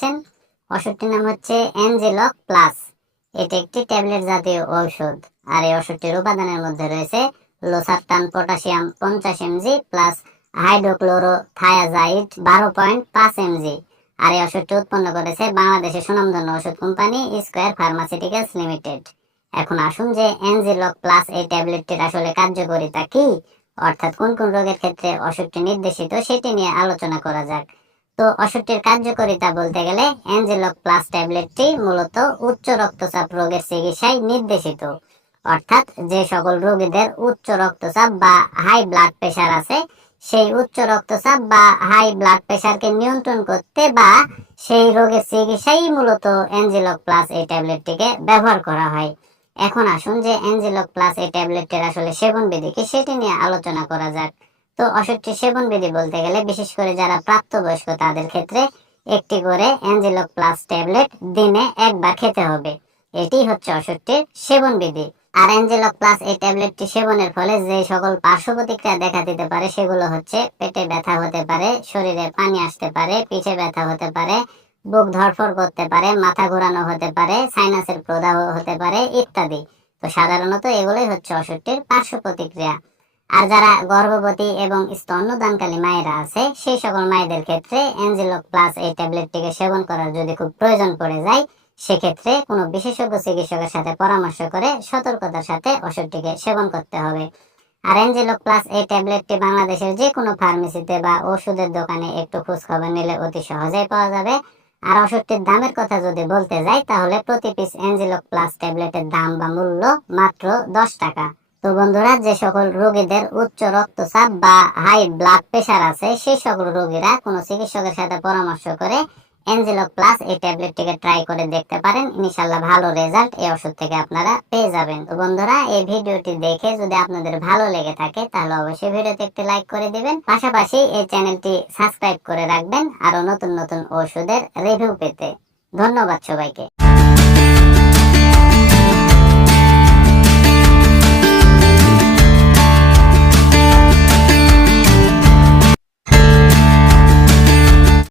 পাচ্ছেন। ওষুধটির নাম হচ্ছে এনজিলক প্লাস। এটি একটি ট্যাবলেট জাতীয় ঔষধ। আর এই ওষুধটির উপাদানের মধ্যে রয়েছে লোসারটান potassium 50 mg plus hydrochlorothiazide 12.5 mg। আর এই ওষুধটি উৎপন্ন করেছে বাংলাদেশের সুনামধন্য ওষুধ কোম্পানি স্কয়ার ফার্মাসিউটিক্যালস লিমিটেড। এখন আসুন যে এনজিলক প্লাস এই ট্যাবলেটটির আসলে কার্যকারিতা কি, অর্থাৎ কোন কোন রোগের ক্ষেত্রে ওষুধটি নির্দেশিত সেটি নিয়ে আলোচনা করা যাক। তো ওষুধটির কার্যকারিতা বলতে গেলে এনজিলক প্লাস ট্যাবলেটটি মূলত উচ্চ রক্তচাপ রোগের চিকিৎসায় নির্দেশিত। অর্থাৎ যে সকল রোগীদের উচ্চ রক্তচাপ বা হাই ব্লাড প্রেশার আছে, সেই উচ্চ রক্তচাপ বা হাই ব্লাড প্রেশারকে নিয়ন্ত্রণ করতে বা সেই রোগের চিকিৎসায় মূলত এনজিলক প্লাস এই ট্যাবলেটটিকে ব্যবহার করা হয়। এখন আসুন যে এনজিলক প্লাস এই ট্যাবলেটটির আসলে সেবন বিধি কি সেটি নিয়ে আলোচনা করা যাক। তো ওষুধটির সেবন বিধি বলতে গেলে বিশেষ করে যারা প্রাপ্তবয়স্ক তাদের ক্ষেত্রে একটি করে এনজিলক প্লাস ট্যাবলেট দিনে একবার খেতে হবে। এটি হচ্ছে ওষুধটির সেবন বিধি। আর এনজিলক প্লাস এই ট্যাবলেটটি সেবনের ফলে যে সকল পার্শ্ব প্রতিক্রিয়া দেখা দিতে পারে সেগুলো হচ্ছে পেটে ব্যথা হতে পারে, শরীরে পানি আসতে পারে, পিঠে ব্যথা হতে পারে, বুক ধড়ফড় করতে পারে, মাথা ঘোরানো হতে পারে, সাইনাসের প্রদাহ হতে পারে ইত্যাদি। তো সাধারণত এগুলোই হচ্ছে ওষুধটির পার্শ্ব প্রতিক্রিয়া। আর যারা গর্ভবতী এবং স্তন্যদানকারী মায়েরা আছে সেই সকল মায়েদের ক্ষেত্রে এনজিলক প্লাস এই ট্যাবলেটটিকে সেবন করার যদি খুব প্রয়োজন পড়ে যায়, সেক্ষেত্রে কোনো বিশেষজ্ঞ চিকিৎসকের সাথে পরামর্শ করে সতর্কতার সাথে ওষুধটিকে সেবন করতে হবে। আর এনজিলক প্লাস এই ট্যাবলেটটি বাংলাদেশের যে কোনো ফার্মেসিতে বা ওষুধের দোকানে একটু খোঁজ খবর নিলে অতি সহজেই পাওয়া যাবে। আর ওষুধটির দামের কথা যদি বলতে যাই তাহলে প্রতি পিস এনজিলক প্লাস ট্যাবলেটের দাম বা মূল্য মাত্র 10 টাকা। তো বন্ধুরা, যে সকল রোগীদের উচ্চ রক্তচাপ বা হাই ব্লাড প্রেশার আছে সেই সকল রোগীরা কোনো চিকিৎসকের সাথে পরামর্শ করে এনজিলক প্লাস এই ট্যাবলেটটিকে ট্রাই করে দেখতে পারেন। ইনশাআল্লাহ ভালো রেজাল্ট এই ওষুধ থেকে আপনারা পেয়ে যাবেন। তো বন্ধুরা, এই ভিডিওটি দেখে যদি আপনাদের ভালো লেগে থাকে তাহলে অবশ্যই ভিডিওতে একটি লাইক করে দিবেন। পাশাপাশি এই চ্যানেলটি সাবস্ক্রাইব করে রাখবেন আরো নতুন নতুন ওষুধের রিভিউ পেতে। ধন্যবাদ সবাইকে।